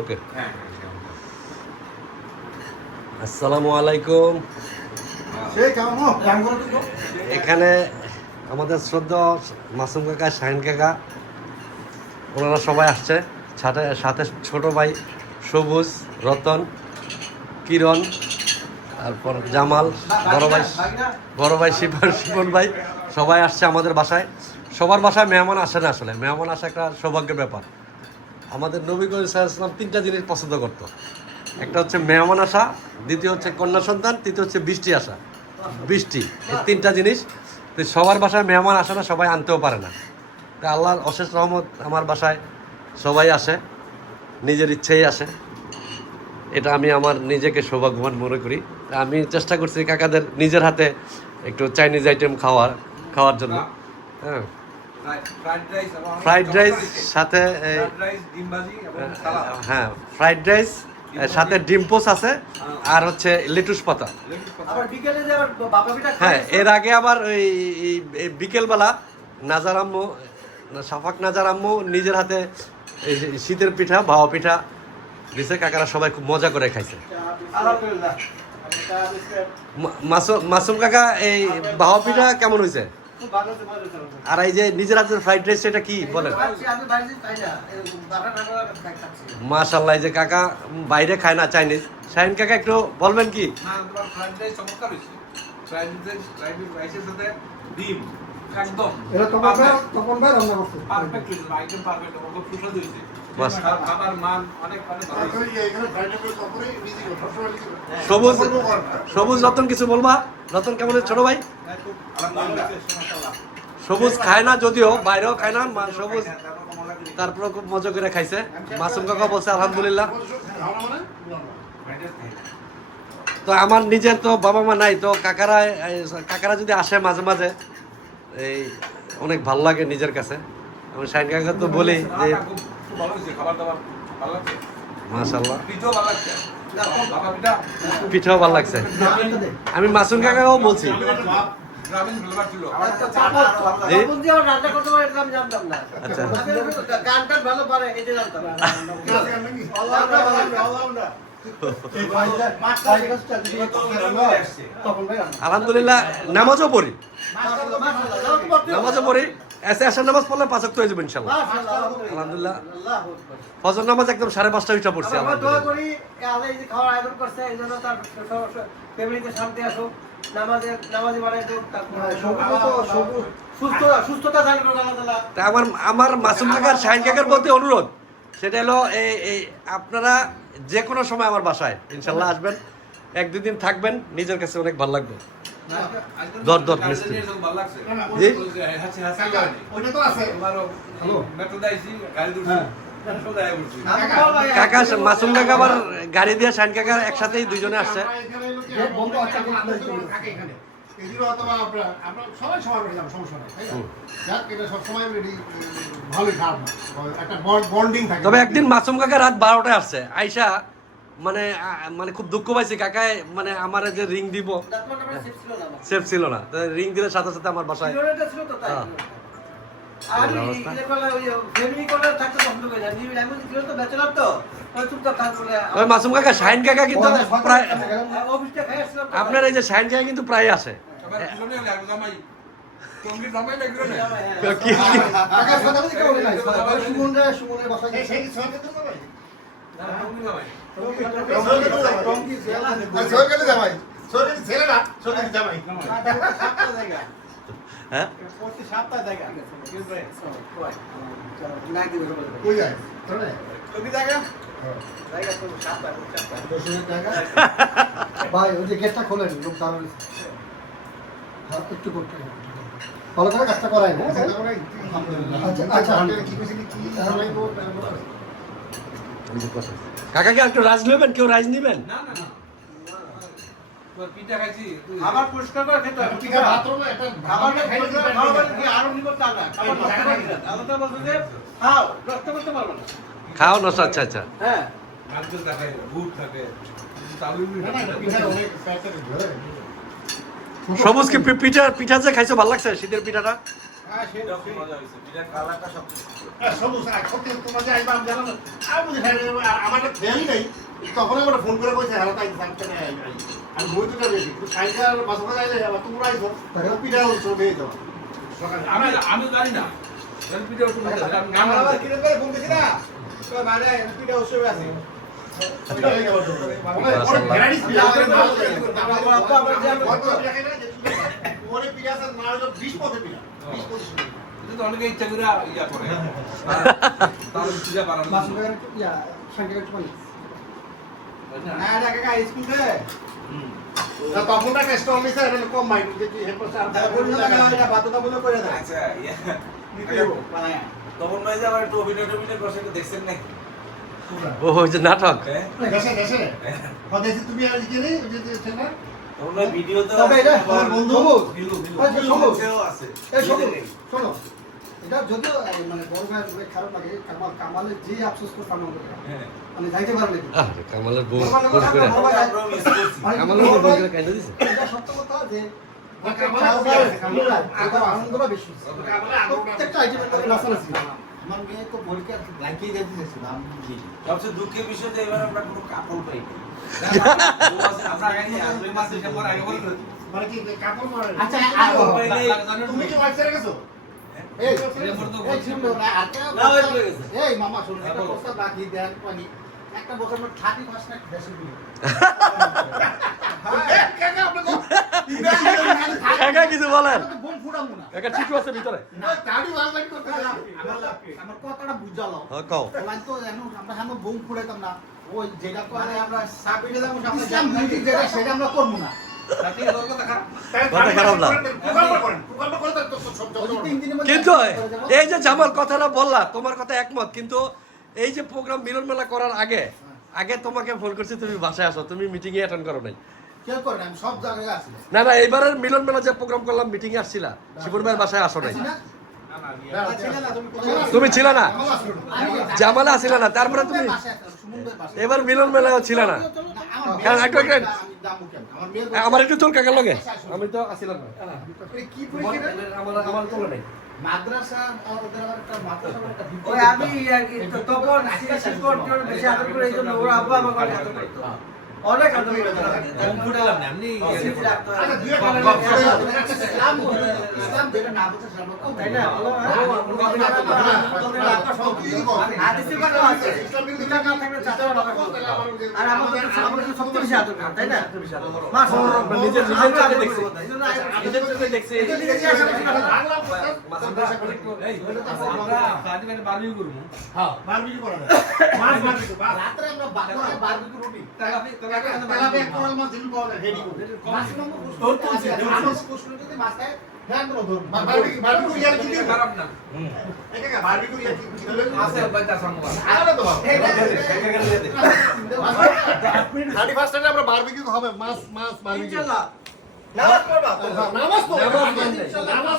ওকে। হ্যাঁ। আসসালামু আলাইকুম। এখানে আমাদের শ্রদ্ধ মাসুম কাকা শাহিন কাকা ওনারা সবাই আসছে। সাথে সাথে ছোট ভাই সবুজ রতন কিরণ তারপর জামাল বড় ভাই বড় ভাই শিবন শিবন ভাই সবাই আসছে আমাদের বাসায়। সবার বাসায় মেহমান আসে না আসলে। মেহমান আসা একটা সৌভাগ্যের ব্যাপার। আমাদের নবী করিম সাল্লাম তিনটা জিনিস পছন্দ করত। একটা হচ্ছে মেহমান আসা, দ্বিতীয় হচ্ছে কন্যা সন্তান, তৃতীয় হচ্ছে বৃষ্টি আসা। বৃষ্টি, এই তিনটা জিনিস। তো সবার বাসায় মেহমান আসে না, সবাই আনতেও পারে না। তা আল্লাহর অশেষ রহমত আমার বাসায় সবাই আসে, নিজের ইচ্ছেই আসে। এটা আমি আমার নিজেকে সৌভাগ্যবান মনে করি। আমি চেষ্টা করছি কাকাদের নিজের হাতে একটু চাইনিজ আইটেম খাওয়ার খাওয়ার জন্য। হ্যাঁ। ফ্রাইড রাইস এবং ফ্রাইড রাইস সাথে সালাদ। হ্যাঁ ফ্রাইড রাইস সাথে ডিম পোস আছে আর হচ্ছে লেটুস পাতা। লেটুস পাতা। আবার বিকেলে যে আবার বাবা পিঠা হ্যাঁ এর আগে আবার ওই বিকেলবেলা নাজার আম্মু সাফাক নাজার আম্মু নিজের হাতে এই শীতের পিঠা ভাওয়া পিঠা দিছে কাকারা সবাই খুব মজা করে খাইছে। মাসুম মাসুম কাকা এই ভাওয়া পিঠা কেমন হয়েছে আর এই যে নিজের হাতের ফ্রাইড রাইস এটা কি বলেন? মাশাল্লাহ এই যে কাকা বাইরে খায় না চাইনিজ। শাহিন কাকা একটু বলবেন কি? মান সবুজ সবুজ রতন কিছু বলবা? রতন কেমন ছোট ভাই? সবুজ খায় না যদিও, বাইরেও খায় না সবুজ। তারপর খুব মজা করে খাইছে। মাসুম কাকা বলছে, আলহামদুলিল্লাহ। তো আমার নিজের তো বাবা মা নাই, তো কাকারা কাকারা যদি আসে মাঝে মাঝে, এই, অনেক ভালো লাগে নিজের কাছে। আমি শাহিন কাকা তো বলি যে মাশাল্লাহ পিঠাও ভালো লাগছে। আমি মাসুম কাকাও বলছি। গ্রামীণ ফ্লেভার ছিল আচ্ছা। আলহামদুলিল্লাহ নামাজও পড়ি। নামাজও পড়ি এসে আসার নামাজ পড়লে পাঁচক তো হয়ে যাবে ইনশাল্লাহ আলহামদুলিল্লাহ। ফজর নামাজ একদম সাড়ে পাঁচটা উঠা পড়ছি আলহামদুলিল্লাহ করি এ আল্লাহ এই যে খাওয়ার আয়োজন করছে এই জন্য তার ফ্যামিলিতে শান্তি আসুক নামাজে নামাজি বানাই হোক সুস্থ সুস্থতা দান করুন আল্লাহ তাআলা। তা আমার আমার মাসুম কাকার শাহিন কাকার বলতে অনুরোধ। সেটা হলো এই আপনারা যে কোনো সময় আমার বাসায় ইনশাল্লাহ আসবেন। এক দুই দিন থাকবেন নিজের কাছে অনেক ভালো লাগবে। দর, দর, মিস্ত্রি। জি? হাসি হাসি গাড়ি ওইটা তো আছে। তোমারও মেট্রো দাইছি গাড়ি দুটো কাকা মাসুম কাকা আবার গাড়ি দিয়ে শাহিন কাকার একসাথেই দুজনে আসছে। তবে একদিন মাসুম কাকা রাত বারোটায় আসছে। আইসা মানে মানে খুব দুঃখ পাইছি কাকায় মানে আমার যে রিং দিব। সেফ ছিল না রিং দিলে সাথে সাথে আমার বাসায় অবস্থা। ওই মাসুম কাকা শাহিন কাকা কিন্তু প্রায় তো। আপনার এই যে শাহিন কাকা কিন্তু প্রায় আসে জামাই। হ্যাঁ। ভাই ওই যে গেটটা খোলেন লোক দাঁড়ানো হ্যাঁ, একটু করতে ভালো করে কাজটা করাই না আচ্ছা আচ্ছা কাকা কি একটু রাজ নেবেন? কেউ রাজ নেবেন? না না না তোর পিঠা খাইছি তুই খাবার পরিষ্কার করে খেতে হবে ঠিক আছে খাবারটা পরিষ্কার করে কি আরও নিব তা না বলছে যে খাও নষ্ট করতে পারবে না। খাও নষ্ট আচ্ছা আচ্ছা। হ্যাঁ। থাকে থাকে সবুজ কি পিঠা পিঠা যে খাইছো ভালো লাগছে শীতের পিঠাটা? হ্যাঁ, হ্যাঁ, বলছি, হ্যাঁ, আমার একটা নেই। তখন আমার ফোন করে কইছে হ্যাঁ তাই। আমি বই তো যাবে কিন্তু সাইকেল বাসা যাইলে আবার তোমরা আইছো তাহলে পিঠা হচ্ছে নিয়ে যাও আমি আমি জানি না। এলপিটা ওটু আমার আবার আনতে করে ফোন দিছি না? তো বাইরে আছে পিঠা যাবে অনেক অনেক ভ্যারাইটিস পিঠা আছে। নাম আছে। আমার বড় আব্বা আবার যে আমরা- কত পিঠা খাই না যে শুধু ওরে পিঠা আছে না হলো 20 পদে পিঠা। 20 পদে শুধু। এটা তো অনেকে ইচ্ছা করে ইয়া করে। তাহলে পূজা বানানো না এটা কাকা স্কুল থেকে না, তখন একটা স্টল নিছে এটা কম তা এটা বাধ্যতামূলক করে দেয়। আচ্ছা ইয়া। নিতে যাব বানায় তখন ভাই যে আবার একটু অভিনয় টভিনয় করছে একটু দেখছেন নাকি? ও যে নাটক? হ্যাঁ? দেশে দেশে তুমি আর গেলে ওই যে তখন ভাই তবে এটা বন্ধু। সেও আছে। এই শোনো, শোনো, এটা যদিও মানে বড় ভাইয়ের খারাপ লাগে কামাল কামালের যে আফসোস করছে আমার হ্যাঁ। মানে যাইতে পারলে কামালের বউ কামালের বলা- মানে বউ করে কাইন্দা দিছে। এটা সত্য কথা যে আমি বুঝি। সবচেয়ে দুঃখের বিষয় যে এবার আমরা কোনো কাপড় পাই মানে কি কাপড় আচ্ছা। তুমি কি ওয়াইফ ছেড়ে একটা বছর একা কিছু বলেন। একা আছে ভিতরে। আমার কথাটা বুঝালো। হ্যাঁ কও। তো জানো আমরা বোম ফুটাইতাম না ওই যেটা করে আমরা সাবিটে যাব সামনে ইসলাম যেটা সেটা আমরা করব না। কথা খারাপ। না। কিন্তু এই যে জামাল কথাটা বললা তোমার কথা একমত কিন্তু এই যে প্রোগ্রাম মিলন মেলা করার আগে আগে তোমাকে ফোন করছি তুমি বাসায় আসো তুমি মিটিং এ অ্যাটেন্ড করো নাই। না না এইবারের মিলন মেলা যে প্রোগ্রাম করলাম মিটিং এ আসছিলা শিবুর ভাইয়ের বাসায় আসো নাই। ছিল তুমি ছিল না? জামালে আসিলা না তারপরে তুমি। এবার মিলন মেলাও ছিল না। আমার কারণ আমার একটু চুল কাকার লগে? আমি তো আসিলাম না। কি আমার আমার চলে নাই। মাদ্রাসা আমি আর কি তখন বেশি আদর করে এই জন্য ওর আব্বা আমাকে অনেক আদর করতো। অনেক করতো। তাই না? আর আমাদের আমাদের সবচেয়ে বেশি আদর তাই না? নিজের- নিজের চোখে দেখছি। নিজের চোখে দেখছি। হয়। বারবিকিউ করা যায়। মাছ বারবিকিউ আমরা বারবিকিউ রুটি। কোরাল মাছ পাওয়া যায় করে। মাছ নম্বর তোর যদি মাছ খায় হ্যাঁ তো ধরুন বারবিকিউ বারবিকিউ ইয়ার কি দিবি খারাপ না একা বারবিকিউ ইয়ার কি কি দিবি আছে বাইতা সামুয়া আরে তো বাবা এই থার্টি ফার্স্ট আমরা বারবিকিউ হবে মাছ মাছ বারবিকিউ ইনশাআল্লাহ। নামাজ পড়বা তো? নামাজ তো নামাজ পড়বে। নামাজ